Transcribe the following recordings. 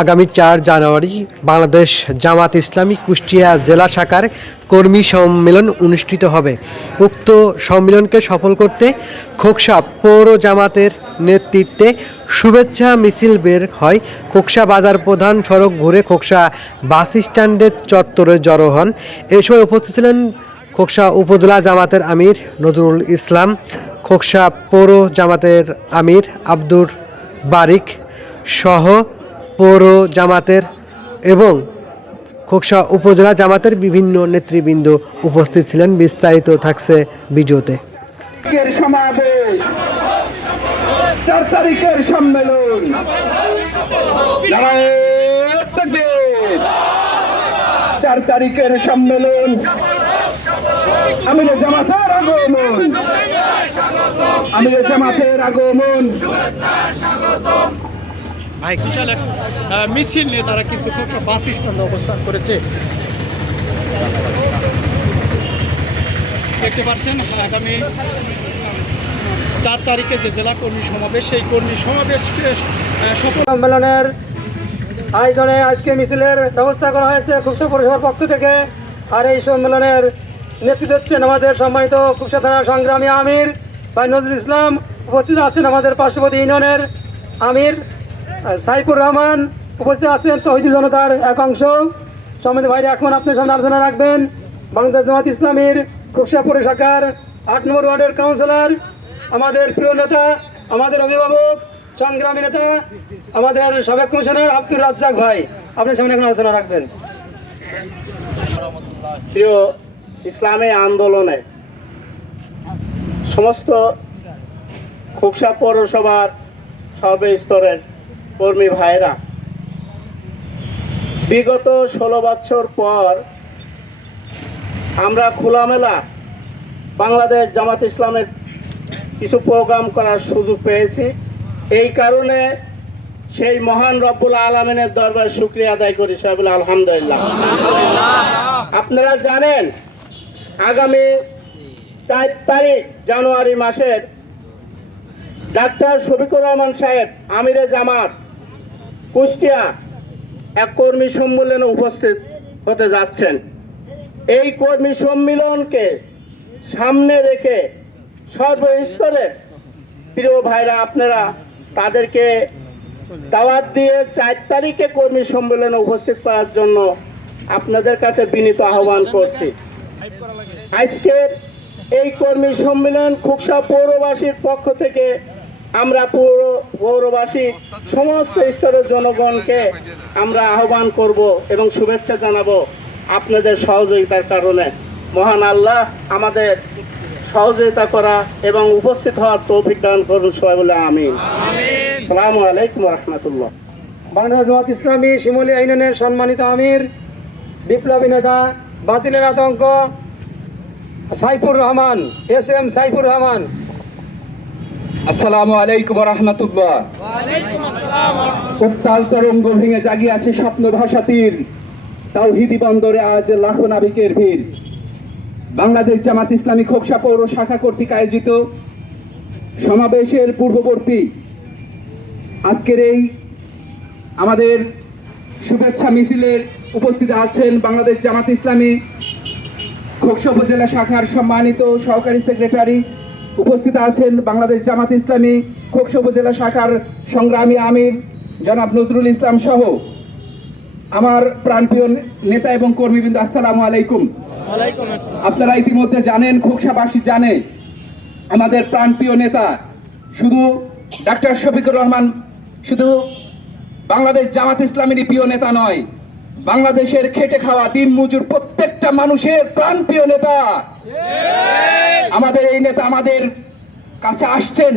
আগামী 4 জানুয়ারি বাংলাদেশ জামাত ইসলামী কুষ্টিয়া জেলা শাখার কর্মী সম্মেলন অনুষ্ঠিত হবে। উক্ত সম্মেলনকে সফল করতে খোকসা পৌর জামাতের নেতৃত্বে শুভেচ্ছা মিছিল বের হয়। খোকসা বাজার প্রধান সড়ক ঘুরে খোকসা বাস স্ট্যান্ডের চত্বরে জড়ো হন। এ সময় উপস্থিত ছিলেন খোকসা উপজেলা জামাতের আমির নজরুল ইসলাম, খোকসা পৌর জামাতের আমির আব্দুর বারিক সহ পৌর জামাতের এবং খোকসা উপজেলা জামাতের বিভিন্ন নেতৃবৃন্দ উপস্থিত ছিলেন। বিস্তারিত থাকছে ভিডিওতে। সমাবেশ 4 তারিখের সম্মেলন 4 তারিখের সম্মেলন আমিরে জামাতের আগমন ভাই বিশাল এক মিছিল নিয়ে তারা কিন্তু খোকসা বাস স্ট্যান্ডে অবস্থান করেছে। দেখতে পাচ্ছেন আগামী 4 তারিখে যে জেলা কর্মী সমাবেশ, সেই কর্মী সমাবেশকে সফল সম্মেলনের আয়োজনে আজকে মিছিলের ব্যবস্থা করা হয়েছে খোকসা পৌরসভার পক্ষ থেকে। আর এই সম্মেলনের নেতৃত্ব দিচ্ছেন আমাদের সম্মানিত খোকসা থানার সংগ্রামী আমির ভাই নজরুল ইসলাম। উপস্থিত আছেন আমাদের পার্শ্ববর্তী ইউনিয়নের আমির সাইফুর রহমান, উপস্থিত আছেন তৌহিদি জনতার এক অংশ। সম্মানিত ভাইরা, এখন আপনার সামনে আলোচনা রাখবেন বাংলাদেশ জামাত ইসলামীর খোকসা পৌর শাখার 8 নম্বর ওয়ার্ডের কাউন্সিলর, আমাদের প্রিয় নেতা, আমাদের অভিভাবক, সংগ্রামী নেতা, আমাদের সাবেক কমিশনার আব্দুর রাজ্জাক ভাই। আপনার সামনে এখন আলোচনা রাখবেন। প্রিয় ইসলামী আন্দোলনে সমস্ত খোকসা পৌরসভার সর্বস্তরের কর্মী ভাইরা, বিগত 16 বছর পর আমরা খোলামেলা বাংলাদেশ জামাত ইসলামের কিছু প্রোগ্রাম করার সুযোগ পেয়েছি। এই কারণে সেই মহান রব্বুল আলামিনের দরবারে শুকরিয়া আদায় করি, সাহেবুল আলহামদুলিল্লাহ। আপনারা জানেন আগামী 4 তারিখ জানুয়ারি মাসের ডাক্তার শফিকুর রহমান সাহেব আমিরে জামাত কুষ্টিয়া এক কর্মী সম্মেলনে উপস্থিত হতে যাচ্ছেন। এই কর্মী সম্মেলনকে সামনে রেখে সর্বস্তরের প্রিয় ভাইরা, আপনারা তাদেরকে দাওয়াত দিয়ে 4 তারিখে কর্মী সম্মেলনে উপস্থিত করার জন্য আপনাদের কাছে বিনীত আহ্বান করছি। আজকের এই কর্মী সম্মেলন খোকসা পৌরবাসীর পক্ষ থেকে আমরা পৌরবাসী সমস্ত স্তরের জনগণকে আমরা আহ্বান করব এবং শুভেচ্ছা জানাবো আপনাদের সহযোগিতার কারণে। মহান আল্লাহ আমাদের সহযোগিতা করা এবং উপস্থিত হওয়ার তৌফিক দান করুন, সবাই বলে আমিন। আসসালামু আলাইকুম ওয়া রাহমাতুল্লাহ। বাংলাদেশ জামাত ইসলামী শিমুলিয়া ইউনিয়নের সম্মানিত আমির, বিপ্লবী নেতা, বাতিলের আতঙ্ক সাইফুর রহমান, SM সাইফুর রহমান। আসসালামু আলাইকুম ওয়া রাহমাতুল্লাহ। উত্তাল তরঙ্গ ভেঙে জাগিয়ে আছে স্বপ্ন ভাষাতীর, তাওহীদি বন্দরে আজ লাখো নাবিকের ভিড়। বাংলাদেশ জামাত ইসলামী খোকসা পৌর শাখা কর্তৃক আয়োজিত সমাবেশের পূর্ববর্তী আজকের এই আমাদের শুভেচ্ছা মিছিলের উপস্থিত আছেন বাংলাদেশ জামাত ইসলামী খোকসা উপজেলা শাখার সম্মানিত সহকারী সেক্রেটারি, উপস্থিত আছেন বাংলাদেশ জামাত ইসলামী খোকসা উপজেলা শাখার সংগ্রামী আমির জনাব নজরুল ইসলাম সহ আমার প্রাণপ্রিয় নেতা এবং কর্মীবৃন্দ, আসসালামু আলাইকুম। আপনারা ইতিমধ্যে জানেন, খোকসাবাসী জানে, আমাদের প্রাণপ্রিয় নেতা শুধু ডাক্তার শফিকুর রহমান শুধু বাংলাদেশ জামাত ইসলামেরই প্রিয় নেতা নয়, বাংলাদেশের খেটে খাওয়া দিন মজুর প্রত্যেকটা মানুষের প্রাণপ্রিয় নেতা। আমাদের এই নেতা আমাদের কাছে আসছেন,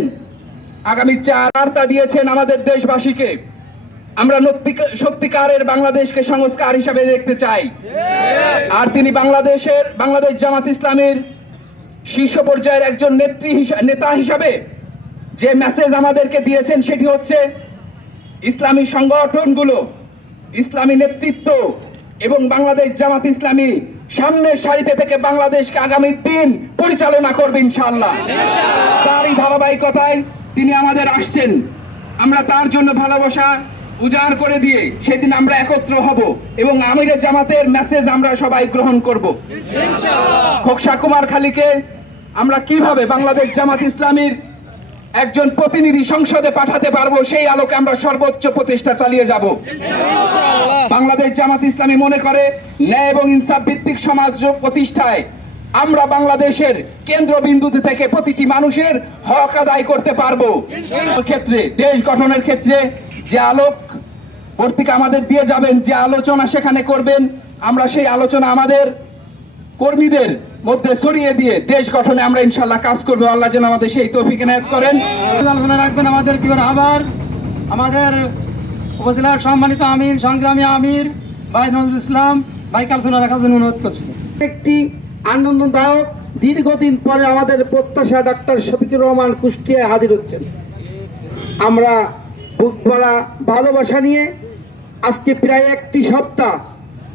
আগামী 4 বার্তা দিয়েছেন আমাদের দেশবাসীকে। আমরা সত্যিকারের বাংলাদেশকে সংস্কার হিসাবে দেখতে চাই। আর তিনি বাংলাদেশ জামাত ইসলামের শীর্ষ পর্যায়ের একজন নেতা হিসাবে যে মেসেজ আমাদেরকে দিয়েছেন সেটি হচ্ছে ইসলামী সংগঠনগুলো, ইসলামী নেতৃত্ব এবং বাংলাদেশ জামাত ইসলামী সামনের সারিতে থেকে বাংলাদেশকে আগামী দিন পরিচালনা করবে ইনশাআল্লাহ। তারই ধারাবাহিকতায় তিনি আমাদের আসছেন। আমরা তার জন্য ভালোবাসা উজাড় করে দিয়ে সেদিন আমরা একত্র হব এবং আমিরে জামাতের মেসেজ আমরা সবাই গ্রহণ করব। খোকসা কুমারখালীকে আমরা কিভাবে বাংলাদেশ জামাত ইসলামীর একজন প্রতিনিধি সংসদে পাঠাতে পারবো, সেই আলোকে আমরা সর্বোচ্চ প্রচেষ্টা চালিয়ে যাব। বাংলাদেশ জামাত ইসলামী মনে করে ন্যায় এবং ইনসাফ ভিত্তিক সমাজ প্রতিষ্ঠায় আমরা বাংলাদেশের কেন্দ্রবিন্দুতে থেকে প্রতিটি মানুষের হক আদায় করতে পারবো। ক্ষেত্রে দেশ গঠনের ক্ষেত্রে যে আলোক পত্রিকা আমাদের দিয়ে যাবেন, যে আলোচনা সেখানে করবেন, আমরা সেই আলোচনা আমাদের কর্মীদের মধ্যে ছড়িয়ে দিয়ে দেশ গঠনে আমরা ইনশাআল্লাহ কাজ করবো। আল্লাহ যেন আমাদের সেই তৌফিক এনায়েত করেন। আলোচনা রাখবেন আমাদের প্রিয় আবার আমাদের উপজেলার সম্মানিত আমির, সংগ্রামী আমির ভাই নজরুল ইসলাম ভাইকে আলোচনা রাখার জন্য অনুরোধ করছি। একটি আনন্দদায়ক দীর্ঘদিন পরে আমাদের প্রত্যাশা ডাক্তার শফিকুর রহমান কুষ্টিয়ায় হাজির হচ্ছেন। আমরা বুক ভরা ভালোবাসা নিয়ে আজকে প্রায় একটি সপ্তাহ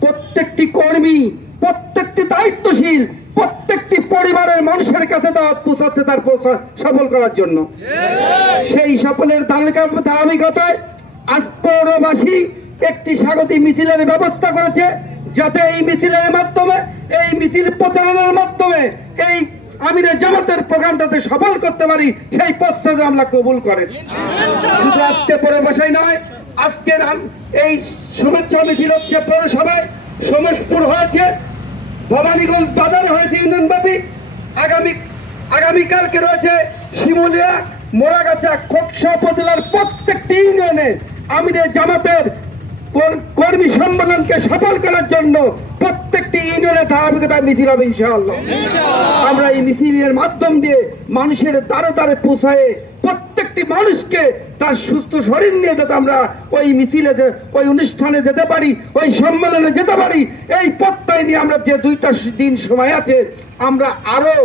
প্রত্যেকটি কর্মী, প্রত্যেকটি দায়িত্বশীল, প্রত্যেকটি পরিবারের মানুষের কাছে দাওয়াত পৌঁছাচ্ছে তার সফল করার জন্য। সেই সফলের ধারাবাহিকতায় আজ পৌরবাসী একটি স্বাগতিক মিছিলের ব্যবস্থা করেছে, যাতে এই মিছিলের মাধ্যমে, এই মিছিল প্রচারণার মাধ্যমে এই আমিরে জামাতের প্রোগ্রামটাতে সফল করতে পারি, সেই প্রস্তাব আমরা কবুল করেন। শুধু আজকে পৌরবাসায় নয়, আজকের এই শুভেচ্ছা মিছিল হচ্ছে পৌরসভায়, সোমেশপুর হয়েছে, ভবানীগঞ্জ বাজার হয়েছে ইউনিয়নব্যাপী, আগামীকালকে রয়েছে শিমুলিয়া, মোড়াগাছা, খোকসা উপজেলার প্রত্যেকটি ইউনিয়নে আমিরে জামাতের কর্মী সম্মেলনকে সফল করার জন্য প্রত্যেকটি ইউনিয়নে ধারাবাহিকতা মিছিল হবে ইনশাআল্লাহ। আমরা এই মিছিলের মাধ্যম দিয়ে মানুষের দ্বারে দ্বারে পৌঁছায় প্রত্যেকটি মানুষকে তার সুস্থ শরীর নিয়ে যাতে আমরা ওই মিছিলে, ওই অনুষ্ঠানে যেতে পারি, ওই সম্মেলনে যেতে পারি, এই প্রত্যয় নিয়ে আমরা যে 2টা দিন সময় আছে, আমরা আরো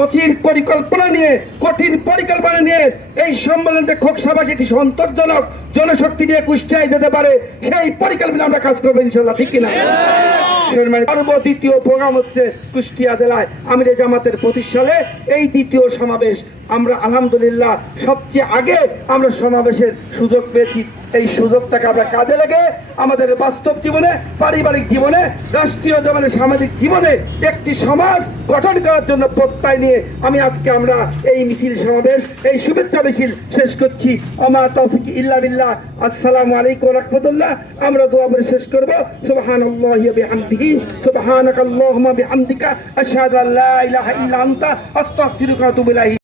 কঠিন পরিকল্পনা নিয়ে এই সম্মেলনে খোকসাবাসী একটি সন্তোষজনক জনশক্তি নিয়ে কুষ্টিয়ায় যেতে পারে, সেই পরিকল্পনা আমরা কাজ করবো ইনশাল্লাহ, ঠিক কিনা? দ্বিতীয় প্রোগ্রাম হচ্ছে কুষ্টিয়া জেলায় আমিরে জামাতের 25 সালে এই দ্বিতীয় সমাবেশ। আমরা আলহামদুলিল্লাহ সবচেয়ে আগে আমরা সমাবেশের সুযোগ পেয়েছি। এই সুযোগটাকে আমরা কাজে লাগে আমাদের বাস্তব জীবনে, পারিবারিক জীবনে, রাষ্ট্রীয় জীবনে, সামাজিক জীবনে একটি সমাজ গঠন করার জন্য প্রত্যয় নিয়ে আমরা এই মিছিল সমাবেশ, এই শুভেচ্ছা মিছিল শেষ করছি। আমা তৌফিক ইল্লা বিল্লাহ। আসসালামু আলাইকুম ওয়া রাহমাতুল্লাহ। আমরা দোয়া করে শেষ করব। সুবহানাল্লাহি ওয়া বিহামদিহি, সুবহানাকাল্লাহুম্মা বিহামদিকা, আশহাদু আল্লা ইলাহা ইল্লা আনতা, আস্তাগফিরুকা ওয়া আতুবু ইলাইক।